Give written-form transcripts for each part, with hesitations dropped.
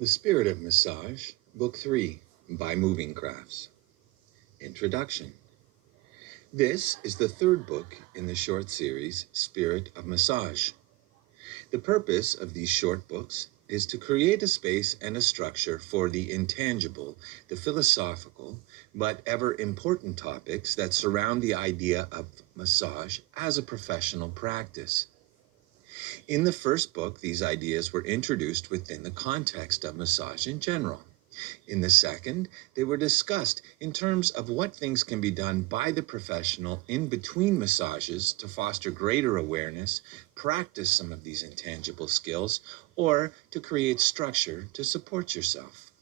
The Spirit of Massage, Book 3, by Moving Crafts. Introduction. This is the third book in the short series, Spirit of Massage. The purpose of these short books is to create a space and a structure for the intangible, the philosophical, but ever important topics that surround the idea of massage as a professional practice. In the first book, these ideas were introduced within the context of massage in general. In the second, they were discussed in terms of what things can be done by the professional in between massages to foster greater awareness, practice some of these intangible skills, or to create structure to support yourself.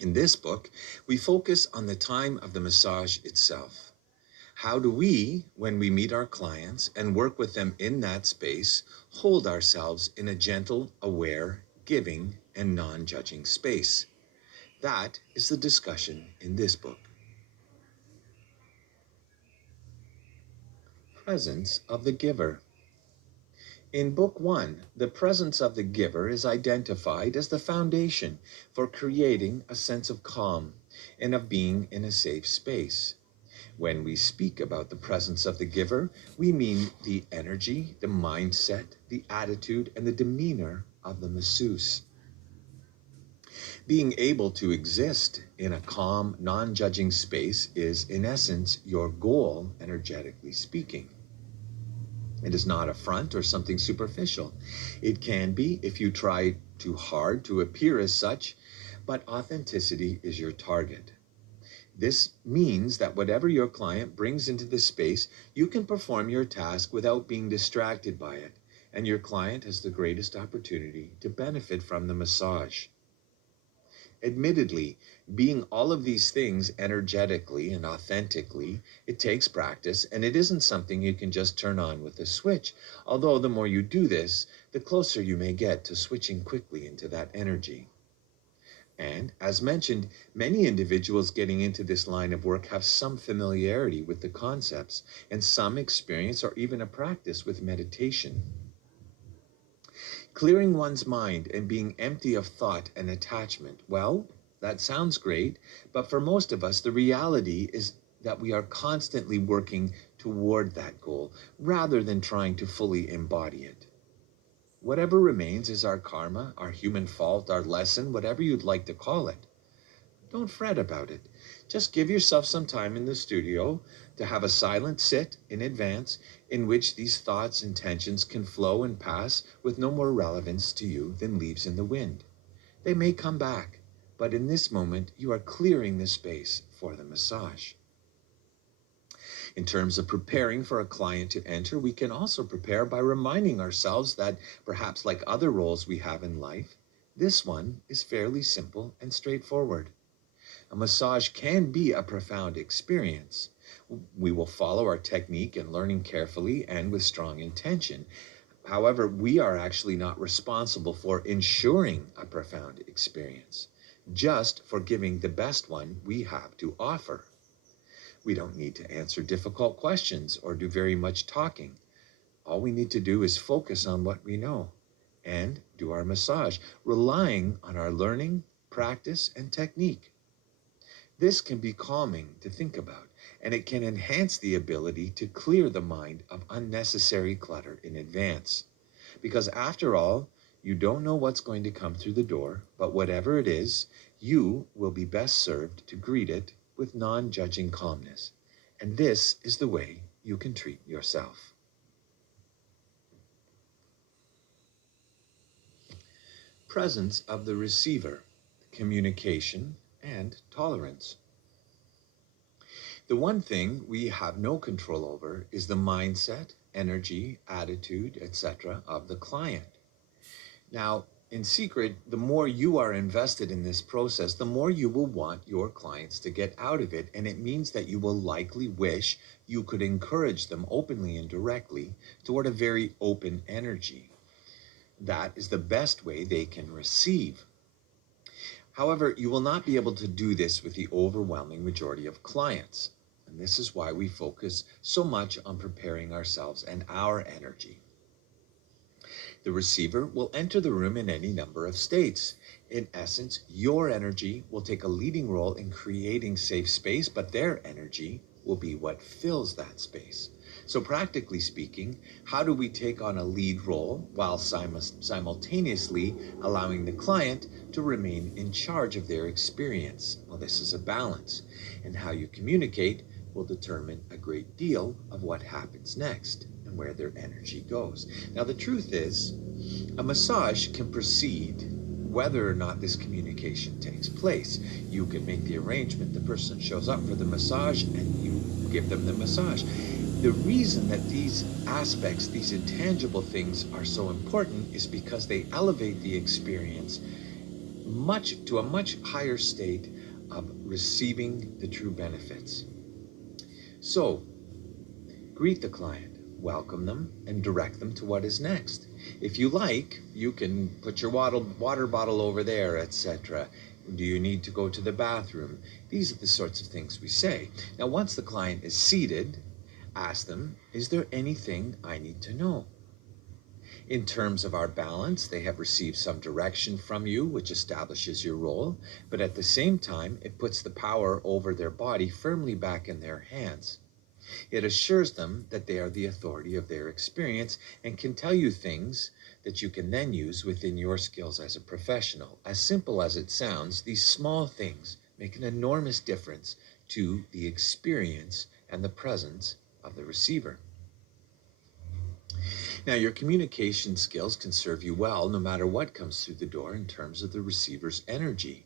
In this book, we focus on the time of the massage itself. How do we, when we meet our clients and work with them in that space, hold ourselves in a gentle, aware, giving, and non-judging space? That is the discussion in this book. Presence of the Giver. In Book 1, the presence of the giver is identified as the foundation for creating a sense of calm and of being in a safe space. When we speak about the presence of the giver, we mean the energy, the mindset, the attitude, and the demeanor of the masseuse. Being able to exist in a calm, non-judging space is, in essence, your goal, energetically speaking. It is not a front or something superficial. It can be if you try too hard to appear as such, but authenticity is your target. This means that whatever your client brings into the space, you can perform your task without being distracted by it, and your client has the greatest opportunity to benefit from the massage. Admittedly, being all of these things energetically and authentically, it takes practice, and it isn't something you can just turn on with a switch, although the more you do this, the closer you may get to switching quickly into that energy. And, as mentioned, many individuals getting into this line of work have some familiarity with the concepts and some experience or even a practice with meditation. Clearing one's mind and being empty of thought and attachment, well, that sounds great, but for most of us, the reality is that we are constantly working toward that goal rather than trying to fully embody it. Whatever remains is our karma, our human fault, our lesson, whatever you'd like to call it. Don't fret about it. Just give yourself some time in the studio to have a silent sit in advance in which these thoughts and tensions can flow and pass with no more relevance to you than leaves in the wind. They may come back, but in this moment you are clearing the space for the massage. In terms of preparing for a client to enter, we can also prepare by reminding ourselves that, perhaps like other roles we have in life, this one is fairly simple and straightforward. A massage can be a profound experience. We will follow our technique and learning carefully and with strong intention. However, we are actually not responsible for ensuring a profound experience, just for giving the best one we have to offer. We don't need to answer difficult questions or do very much talking. All we need to do is focus on what we know and do our massage, relying on our learning, practice, and technique. This can be calming to think about, and it can enhance the ability to clear the mind of unnecessary clutter in advance. Because after all, you don't know what's going to come through the door, but whatever it is, you will be best served to greet it with non-judging calmness. And this is the way you can treat yourself. Presence of the receiver, communication, and tolerance. The one thing we have no control over is the mindset, energy, attitude, etc. of the client. Now, in secret, the more you are invested in this process, the more you will want your clients to get out of it, and it means that you will likely wish you could encourage them openly and directly toward a very open energy. That is the best way they can receive. However, you will not be able to do this with the overwhelming majority of clients, and this is why we focus so much on preparing ourselves and our energy. The receiver will enter the room in any number of states. In essence, your energy will take a leading role in creating safe space, but their energy will be what fills that space. So practically speaking, how do we take on a lead role while simultaneously allowing the client to remain in charge of their experience? Well, this is a balance, and how you communicate will determine a great deal of what happens next and where their energy goes. Now, the truth is, a massage can proceed whether or not this communication takes place. You can make the arrangement, the person shows up for the massage, and you give them the massage. The reason that these aspects, these intangible things, are so important is because they elevate the experience to a much higher state of receiving the true benefits. So, greet the client, welcome them, and direct them to what is next. If you like, you can put your water bottle over there, etc. Do you need to go to the bathroom? These are the sorts of things we say. Now, once the client is seated, ask them, is there anything I need to know? In terms of our balance, they have received some direction from you, which establishes your role, but at the same time, it puts the power over their body firmly back in their hands. It assures them that they are the authority of their experience and can tell you things that you can then use within your skills as a professional. As simple as it sounds, these small things make an enormous difference to the experience and the presence of the receiver. Now, your communication skills can serve you well no matter what comes through the door in terms of the receiver's energy.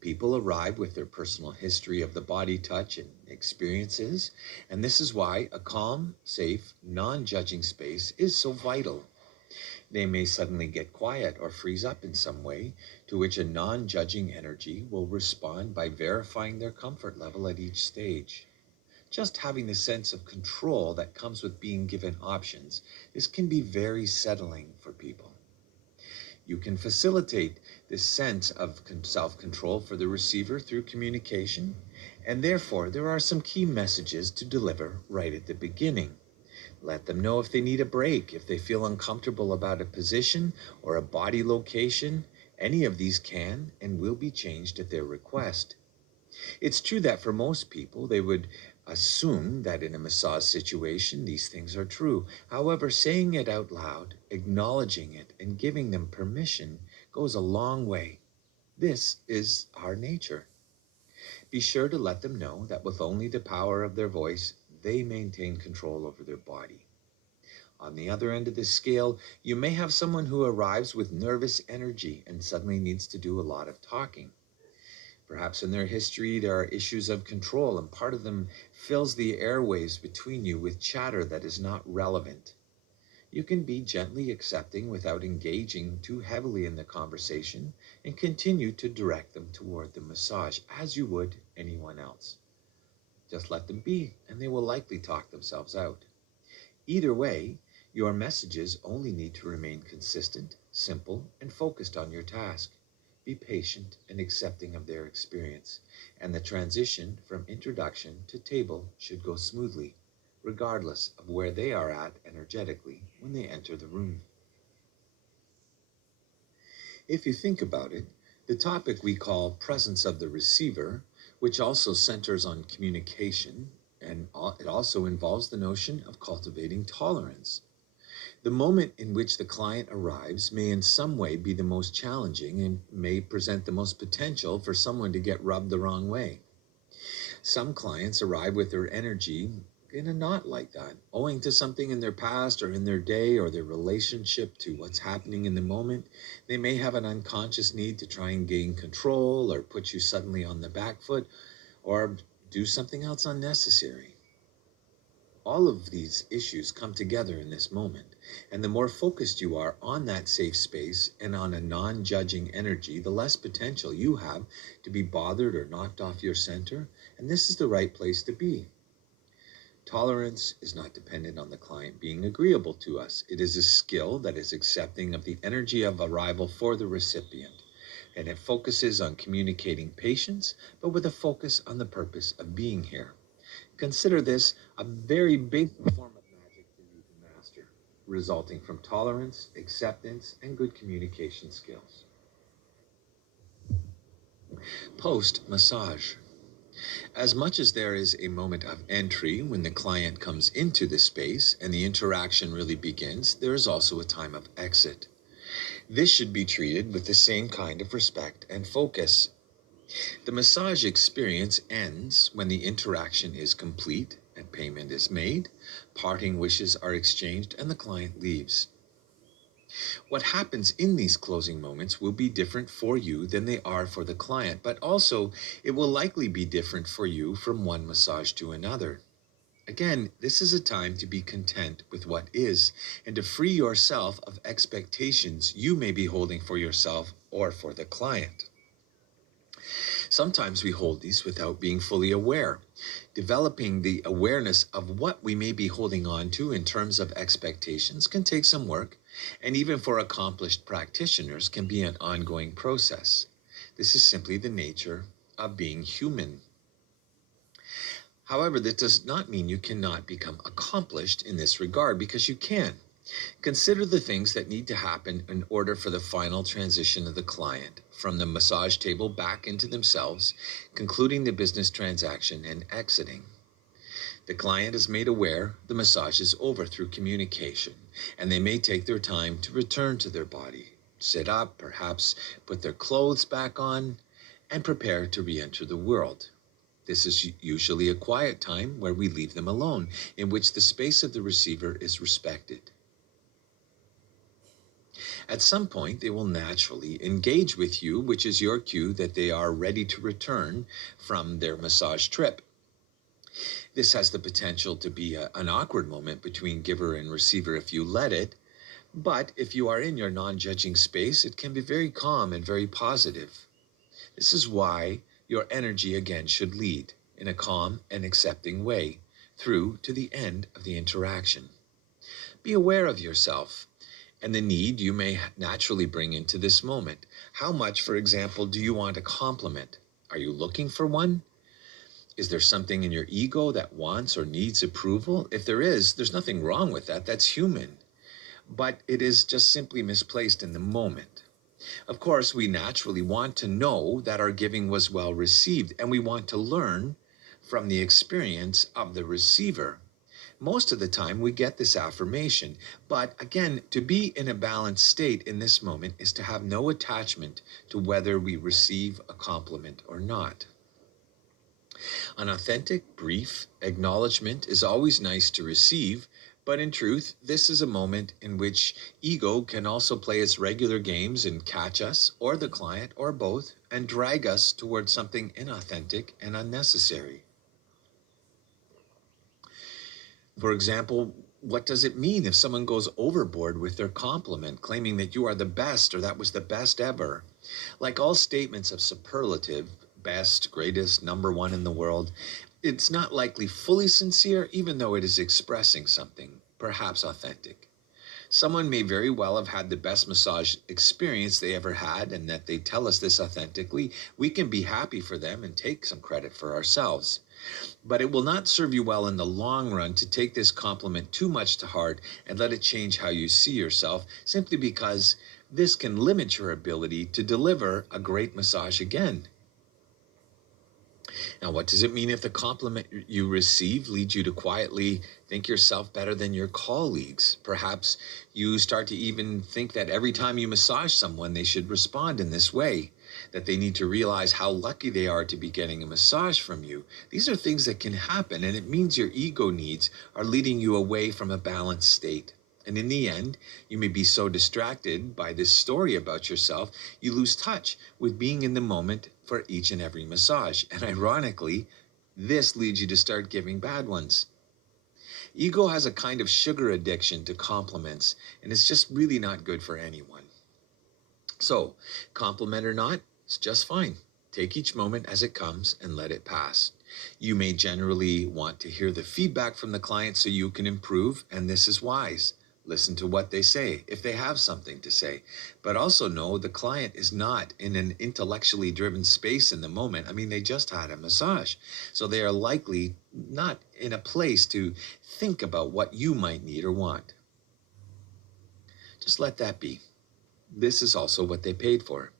People arrive with their personal history of the body touch and experiences, and this is why a calm, safe, non-judging space is so vital. They may suddenly get quiet or freeze up in some way, to which a non-judging energy will respond by verifying their comfort level at each stage. Just having the sense of control that comes with being given options, this can be very settling for people. You can facilitate this sense of self-control for the receiver through communication, and therefore there are some key messages to deliver right at the beginning. Let them know if they need a break, if they feel uncomfortable about a position or a body location. Any of these can and will be changed at their request. It's true that for most people, they would assume that in a massage situation, these things are true. However, saying it out loud, acknowledging it, and giving them permission goes a long way. This is our nature. Be sure to let them know that with only the power of their voice, they maintain control over their body. On the other end of the scale, you may have someone who arrives with nervous energy and suddenly needs to do a lot of talking. Perhaps in their history, there are issues of control, and part of them fills the airwaves between you with chatter that is not relevant. You can be gently accepting without engaging too heavily in the conversation and continue to direct them toward the massage as you would anyone else. Just let them be, and they will likely talk themselves out. Either way, your messages only need to remain consistent, simple, and focused on your task. Be patient and accepting of their experience, and the transition from introduction to table should go smoothly, regardless of where they are at energetically when they enter the room. If you think about it, the topic we call presence of the receiver, which also centers on communication, and it also involves the notion of cultivating tolerance. The moment in which the client arrives may in some way be the most challenging and may present the most potential for someone to get rubbed the wrong way. Some clients arrive with their energy in a knot like that, owing to something in their past or in their day or their relationship to what's happening in the moment. They may have an unconscious need to try and gain control or put you suddenly on the back foot or do something else unnecessary. All of these issues come together in this moment, and the more focused you are on that safe space and on a non-judging energy, the less potential you have to be bothered or knocked off your center, and this is the right place to be. Tolerance is not dependent on the client being agreeable to us. It is a skill that is accepting of the energy of arrival for the recipient, and it focuses on communicating patience, but with a focus on the purpose of being here. Consider this a very basic form of magic for you to master. resulting from tolerance, acceptance, and good communication skills. Post-massage. As much as there is a moment of entry when the client comes into the space and the interaction really begins, there is also a time of exit. This should be treated with the same kind of respect and focus. The massage experience ends when the interaction is complete and payment is made, parting wishes are exchanged, and the client leaves. What happens in these closing moments will be different for you than they are for the client, but also it will likely be different for you from one massage to another. Again, this is a time to be content with what is and to free yourself of expectations you may be holding for yourself or for the client. Sometimes we hold these without being fully aware. Developing the awareness of what we may be holding on to in terms of expectations can take some work, and even for accomplished practitioners can be an ongoing process. This is simply the nature of being human. However, that does not mean you cannot become accomplished in this regard, because you can. Consider the things that need to happen in order for the final transition of the client from the massage table back into themselves, concluding the business transaction and exiting. The client is made aware the massage is over through communication, and they may take their time to return to their body, sit up, perhaps put their clothes back on, and prepare to re-enter the world. This is usually a quiet time where we leave them alone, in which the space of the receiver is respected. At some point, they will naturally engage with you, which is your cue that they are ready to return from their massage trip. This has the potential to be an awkward moment between giver and receiver if you let it, but if you are in your non-judging space, it can be very calm and very positive. This is why your energy again should lead in a calm and accepting way through to the end of the interaction. Be aware of yourself and the need you may naturally bring into this moment. How much, for example, do you want a compliment? Are you looking for one? Is there something in your ego that wants or needs approval? If there is, there's nothing wrong with that. That's human. But it is just simply misplaced in the moment. Of course, we naturally want to know that our giving was well received, and we want to learn from the experience of the receiver. Most of the time we get this affirmation, but again, to be in a balanced state in this moment is to have no attachment to whether we receive a compliment or not. An authentic, brief acknowledgement is always nice to receive, but in truth, this is a moment in which ego can also play its regular games and catch us, or the client, or both, and drag us towards something inauthentic and unnecessary. For example, what does it mean if someone goes overboard with their compliment, claiming that you are the best or that was the best ever? Like all statements of superlative, best, greatest, number one in the world, it's not likely fully sincere, even though it is expressing something, perhaps authentic. Someone may very well have had the best massage experience they ever had, and that they tell us this authentically. We can be happy for them and take some credit for ourselves. But it will not serve you well in the long run to take this compliment too much to heart and let it change how you see yourself, simply because this can limit your ability to deliver a great massage again. Now, what does it mean if the compliment you receive leads you to quietly think yourself better than your colleagues? Perhaps you start to even think that every time you massage someone, they should respond in this way, that they need to realize how lucky they are to be getting a massage from you. These are things that can happen, and it means your ego needs are leading you away from a balanced state. And in the end, you may be so distracted by this story about yourself, you lose touch with being in the moment for each and every massage. And ironically, this leads you to start giving bad ones. Ego has a kind of sugar addiction to compliments, and it's just really not good for anyone. So, compliment or not, it's just fine. Take each moment as it comes and let it pass. You may generally want to hear the feedback from the client so you can improve, and this is wise. Listen to what they say, if they have something to say. But also know the client is not in an intellectually driven space in the moment. I mean, they just had a massage. So they are likely not in a place to think about what you might need or want. Just let that be. This is also what they paid for.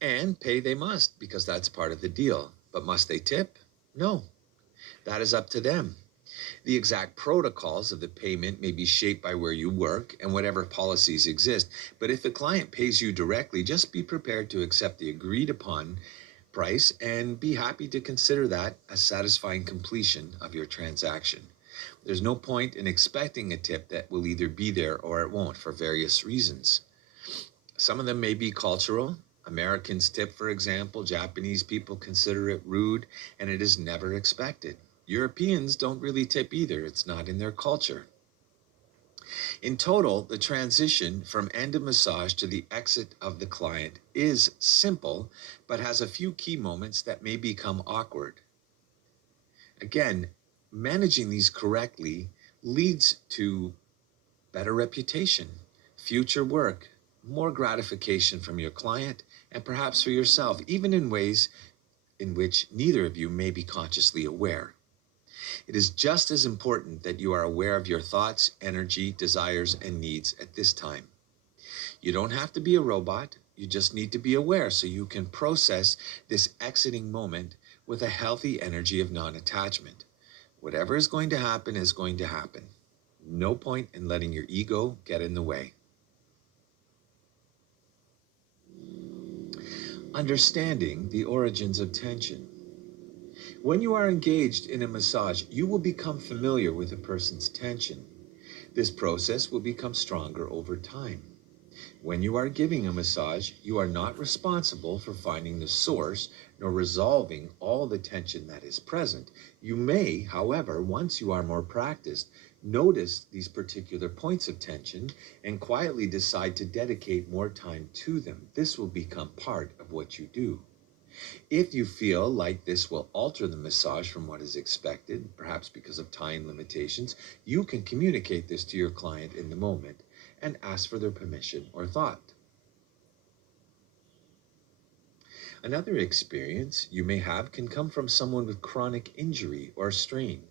And pay they must, because that's part of the deal. But must they tip? No, that is up to them. The exact protocols of the payment may be shaped by where you work and whatever policies exist, but if the client pays you directly, just be prepared to accept the agreed upon price and be happy to consider that a satisfying completion of your transaction. There's no point in expecting a tip that will either be there or it won't for various reasons. Some of them may be cultural. Americans tip, for example. Japanese people consider it rude, and it is never expected. Europeans don't really tip either. It's not in their culture. In total, the transition from end of massage to the exit of the client is simple, but has a few key moments that may become awkward. Again, managing these correctly leads to better reputation, future work, more gratification from your client, and perhaps for yourself, even in ways in which neither of you may be consciously aware. It is just as important that you are aware of your thoughts, energy, desires, and needs at this time. You don't have to be a robot. You just need to be aware so you can process this exiting moment with a healthy energy of non-attachment. Whatever is going to happen is going to happen. No point in letting your ego get in the way. Understanding the origins of tension. When you are engaged in a massage, you will become familiar with a person's tension. This process will become stronger over time. When you are giving a massage, you are not responsible for finding the source nor resolving all the tension that is present. You may, however, once you are more practiced, notice these particular points of tension and quietly decide to dedicate more time to them. This will become part of what you do. If you feel like this will alter the massage from what is expected, perhaps because of time limitations, you can communicate this to your client in the moment and ask for their permission or thought. Another experience you may have can come from someone with chronic injury or strain,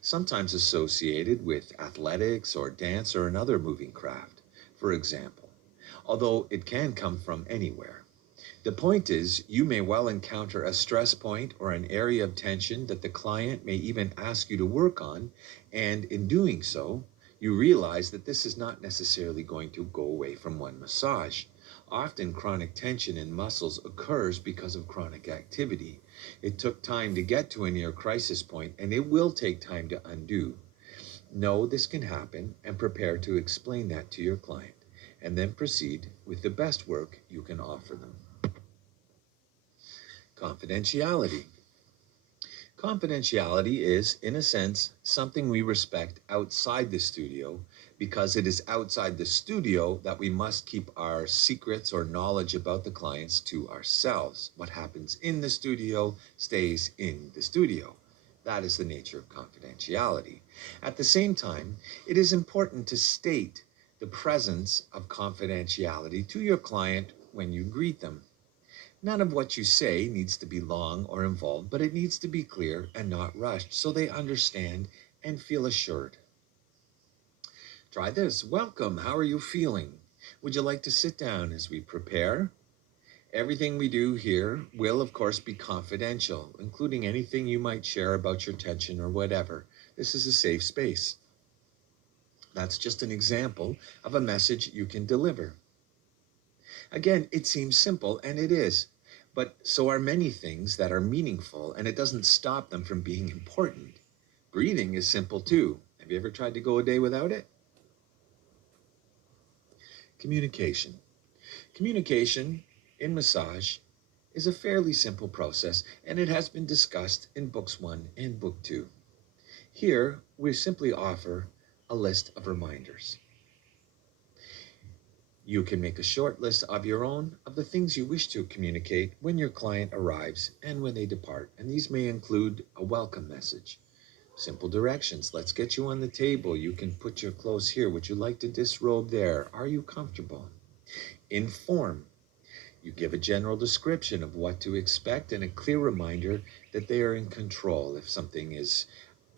sometimes associated with athletics or dance or another moving craft, for example, although it can come from anywhere. The point is, you may well encounter a stress point or an area of tension that the client may even ask you to work on, and in doing so, you realize that this is not necessarily going to go away from one massage. Often chronic tension in muscles occurs because of chronic activity. It took time to get to a near crisis point, and it will take time to undo. Know this can happen and prepare to explain that to your client, and then proceed with the best work you can offer them. Confidentiality. Confidentiality is, in a sense, something we respect outside the studio because it is outside the studio that we must keep our secrets or knowledge about the clients to ourselves. What happens in the studio stays in the studio. That is the nature of confidentiality. At the same time, it is important to state the presence of confidentiality to your client when you greet them. None of what you say needs to be long or involved, but it needs to be clear and not rushed so they understand and feel assured. Try this. Welcome. How are you feeling? Would you like to sit down as we prepare? Everything we do here will, of course, be confidential, including anything you might share about your tension or whatever. This is a safe space. That's just an example of a message you can deliver. Again, it seems simple, and it is. But so are many things that are meaningful, and it doesn't stop them from being important. Breathing is simple too. Have you ever tried to go a day without it? Communication. Communication in massage is a fairly simple process, and it has been discussed in books 1 and book 2. Here, we simply offer a list of reminders. You can make a short list of your own of the things you wish to communicate when your client arrives and when they depart. And these may include a welcome message, simple directions. Let's get you on the table. You can put your clothes here. Would you like to disrobe there? Are you comfortable? Inform. You give a general description of what to expect and a clear reminder that they are in control if something is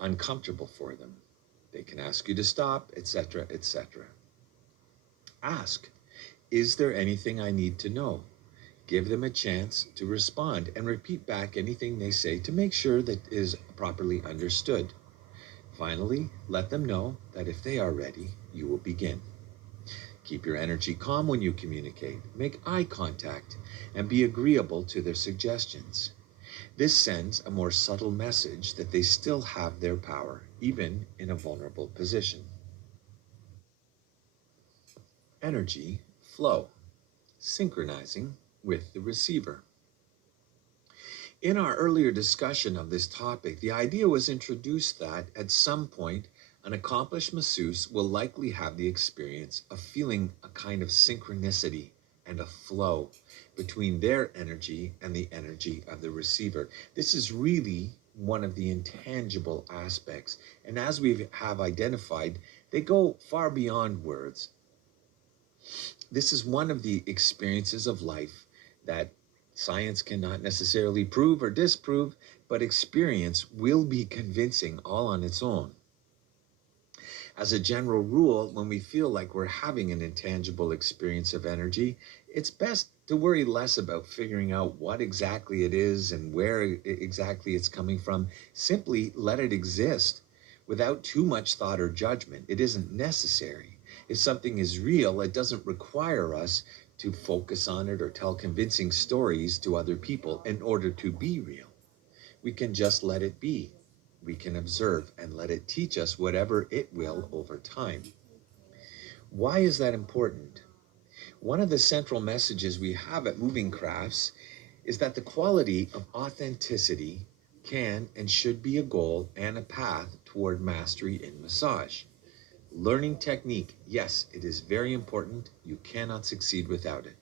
uncomfortable for them. They can ask you to stop, etc., etc. Ask, is there anything I need to know? Give them a chance to respond and repeat back anything they say to make sure that it is properly understood. Finally, let them know that if they are ready, you will begin. Keep your energy calm when you communicate. Make eye contact and be agreeable to their suggestions. This sends a more subtle message that they still have their power, even in a vulnerable position. Energy flow, synchronizing with the receiver. In our earlier discussion of this topic, the idea was introduced that at some point, an accomplished masseuse will likely have the experience of feeling a kind of synchronicity and a flow between their energy and the energy of the receiver. This is really one of the intangible aspects, and as we have identified, they go far beyond words. This is one of the experiences of life that science cannot necessarily prove or disprove, but experience will be convincing all on its own. As a general rule, when we feel like we're having an intangible experience of energy, it's best to worry less about figuring out what exactly it is and where exactly it's coming from. Simply let it exist without too much thought or judgment. It isn't necessary. If something is real, it doesn't require us to focus on it or tell convincing stories to other people in order to be real. We can just let it be. We can observe and let it teach us whatever it will over time. Why is that important? One of the central messages we have at Moving Crafts is that the quality of authenticity can and should be a goal and a path toward mastery in massage. Learning technique, yes, it is very important. You cannot succeed without it.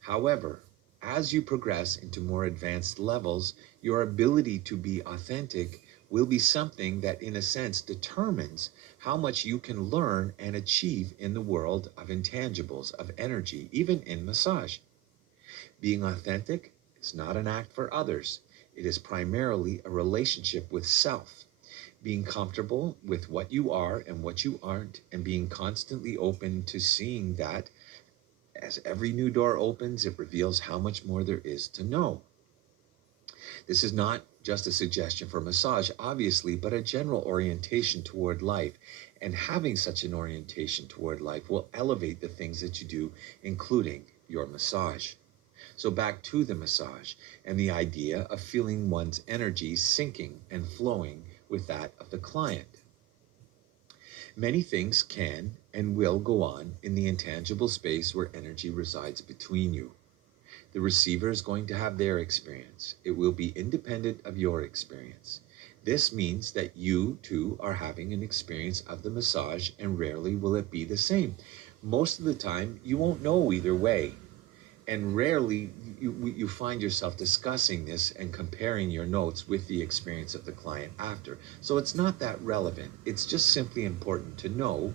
However, as you progress into more advanced levels, your ability to be authentic will be something that, in a sense, determines how much you can learn and achieve in the world of intangibles, of energy, even in massage. Being authentic is not an act for others. It is primarily a relationship with self. Being comfortable with what you are and what you aren't, and being constantly open to seeing that as every new door opens, it reveals how much more there is to know. This is not just a suggestion for massage, obviously, but a general orientation toward life. And having such an orientation toward life will elevate the things that you do, including your massage. So back to the massage and the idea of feeling one's energy syncing and flowing with that of the client. Many things can and will go on in the intangible space where energy resides between you. The receiver is going to have their experience. It will be independent of your experience. This means that you, too, are having an experience of the massage, and rarely will it be the same. Most of the time, you won't know either way. And rarely you find yourself discussing this and comparing your notes with the experience of the client after. So it's not that relevant. It's just simply important to know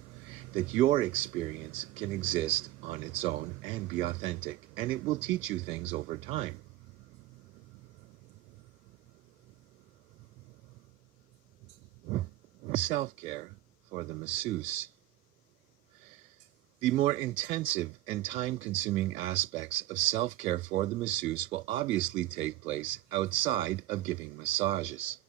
that your experience can exist on its own and be authentic, and it will teach you things over time. Self-care for the masseuse. The more intensive and time-consuming aspects of self-care for the masseuse will obviously take place outside of giving massages.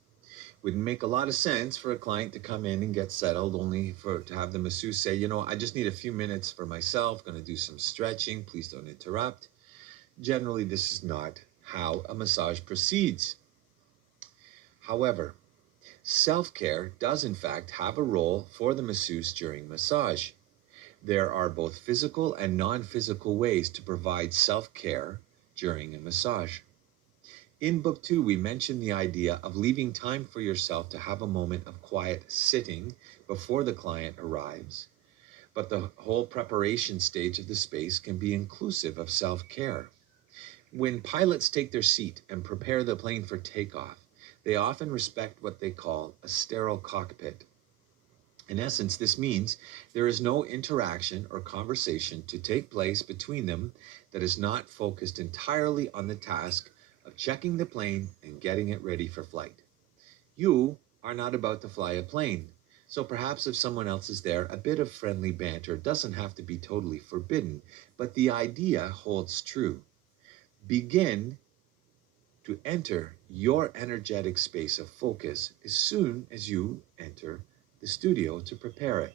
Wouldn't make a lot of sense for a client to come in and get settled only to have the masseuse say, I just need a few minutes for myself, going to do some stretching, please don't interrupt. Generally, this is not how a massage proceeds. However, self-care does in fact have a role for the masseuse during massage. There are both physical and non-physical ways to provide self-care during a massage. In Book 2, we mentioned the idea of leaving time for yourself to have a moment of quiet sitting before the client arrives. But the whole preparation stage of the space can be inclusive of self-care. When pilots take their seat and prepare the plane for takeoff, they often respect what they call a sterile cockpit. In essence, this means there is no interaction or conversation to take place between them that is not focused entirely on the task of checking the plane and getting it ready for flight. You are not about to fly a plane, So perhaps if someone else is there, a bit of friendly banter doesn't have to be totally forbidden, but the idea holds true. Begin to enter your energetic space of focus as soon as you enter the studio to prepare it,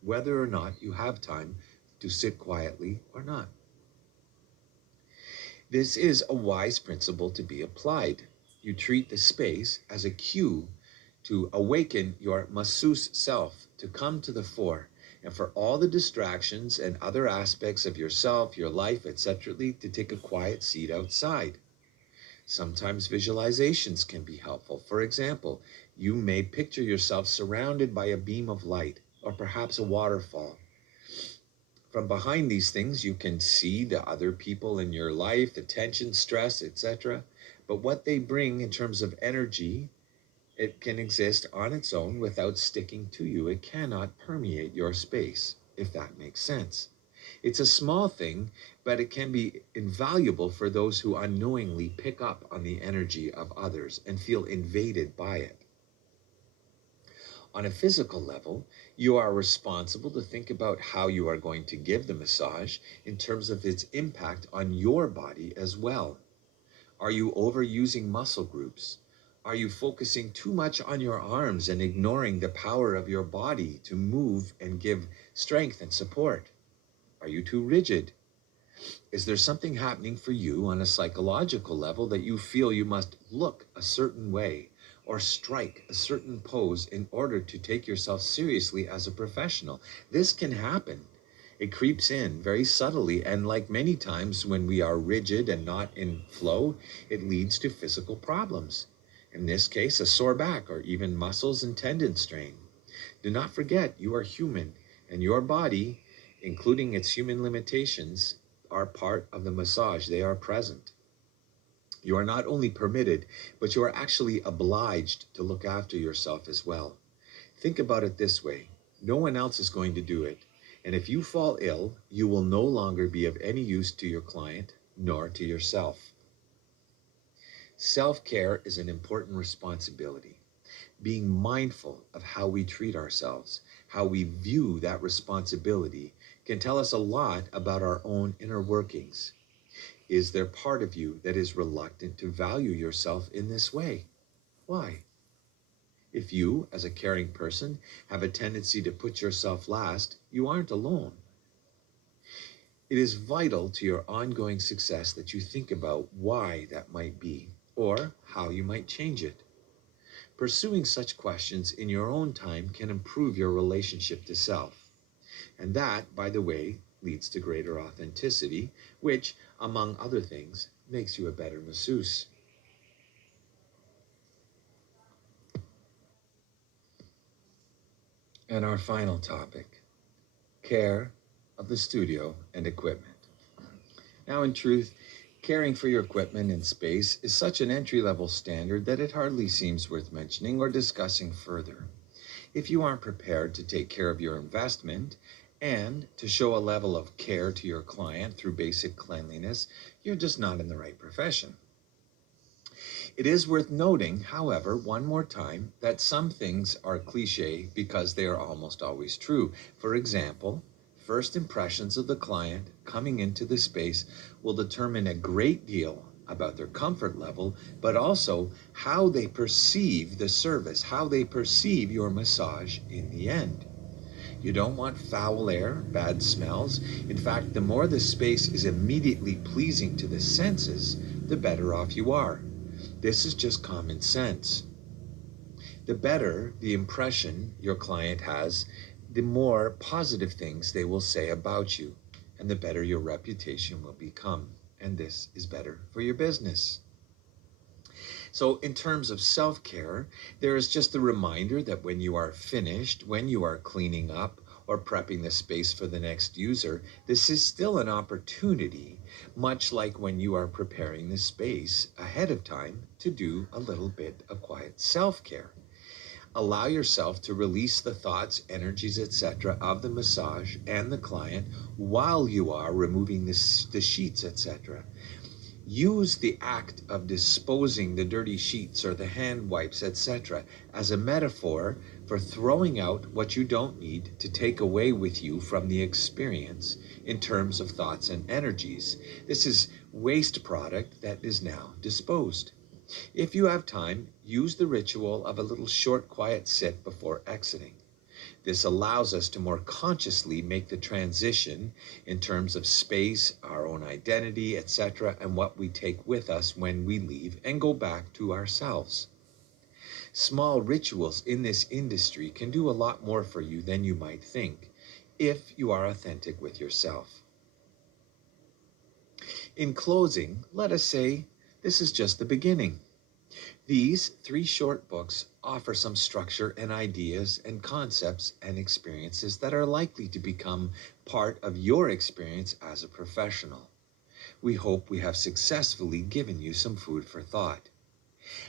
whether or not you have time to sit quietly or not. This is a wise principle to be applied. You treat the space as a cue to awaken your masseuse self to come to the fore, and for all the distractions and other aspects of yourself, your life, etc., to take a quiet seat outside. Sometimes visualizations can be helpful. For example, you may picture yourself surrounded by a beam of light or perhaps a waterfall. From behind these things, you can see the other people in your life, the tension, stress, etc. But what they bring in terms of energy, it can exist on its own without sticking to you. It cannot permeate your space, if that makes sense. It's a small thing, but it can be invaluable for those who unknowingly pick up on the energy of others and feel invaded by it. On a physical level, you are responsible to think about how you are going to give the massage in terms of its impact on your body as well. Are you overusing muscle groups? Are you focusing too much on your arms and ignoring the power of your body to move and give strength and support? Are you too rigid? Is there something happening for you on a psychological level that you feel you must look a certain way or strike a certain pose in order to take yourself seriously as a professional? This can happen. It creeps in very subtly, and like many times when we are rigid and not in flow, it leads to physical problems. In this case, a sore back or even muscles and tendon strain. Do not forget you are human, and your body, including its human limitations, are part of the massage. They are present. You are not only permitted, but you are actually obliged to look after yourself as well. Think about it this way. No one else is going to do it. And if you fall ill, you will no longer be of any use to your client nor to yourself. Self-care is an important responsibility. Being mindful of how we treat ourselves, how we view that responsibility, can tell us a lot about our own inner workings. Is there part of you that is reluctant to value yourself in this way? Why? If you, as a caring person, have a tendency to put yourself last, you aren't alone. It is vital to your ongoing success that you think about why that might be, or how you might change it. Pursuing such questions in your own time can improve your relationship to self. And that, by the way, leads to greater authenticity, which, among other things, makes you a better masseuse. And our final topic, care of the studio and equipment. Now, in truth, caring for your equipment and space is such an entry-level standard that it hardly seems worth mentioning or discussing further. If you aren't prepared to take care of your investment and to show a level of care to your client through basic cleanliness, you're just not in the right profession. It is worth noting, however, one more time, that some things are cliche because they are almost always true. For example, first impressions of the client coming into the space will determine a great deal about their comfort level, but also how they perceive the service, how they perceive your massage in the end. You don't want foul air, bad smells. In fact, the more the space is immediately pleasing to the senses, the better off you are. This is just common sense. The better the impression your client has, the more positive things they will say about you, and the better your reputation will become. And this is better for your business. So in terms of self-care, there is just a reminder that when you are finished, when you are cleaning up or prepping the space for the next user, this is still an opportunity, much like when you are preparing the space ahead of time, to do a little bit of quiet self-care. Allow yourself to release the thoughts, energies, etc. of the massage and the client while you are removing the sheets, etc. Use the act of disposing the dirty sheets or the hand wipes, etc., as a metaphor for throwing out what you don't need to take away with you from the experience in terms of thoughts and energies. This is waste product that is now disposed. If you have time, use the ritual of a little short, quiet sit before exiting. This allows us to more consciously make the transition in terms of space, our own identity, etc., and what we take with us when we leave and go back to ourselves. Small rituals in this industry can do a lot more for you than you might think, if you are authentic with yourself. In closing, let us say this is just the beginning. These 3 short books offer some structure and ideas and concepts and experiences that are likely to become part of your experience as a professional. We hope we have successfully given you some food for thought.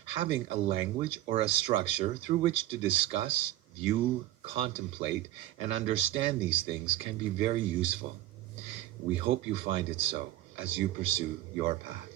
Having a language or a structure through which to discuss, view, contemplate, and understand these things can be very useful. We hope you find it so as you pursue your path.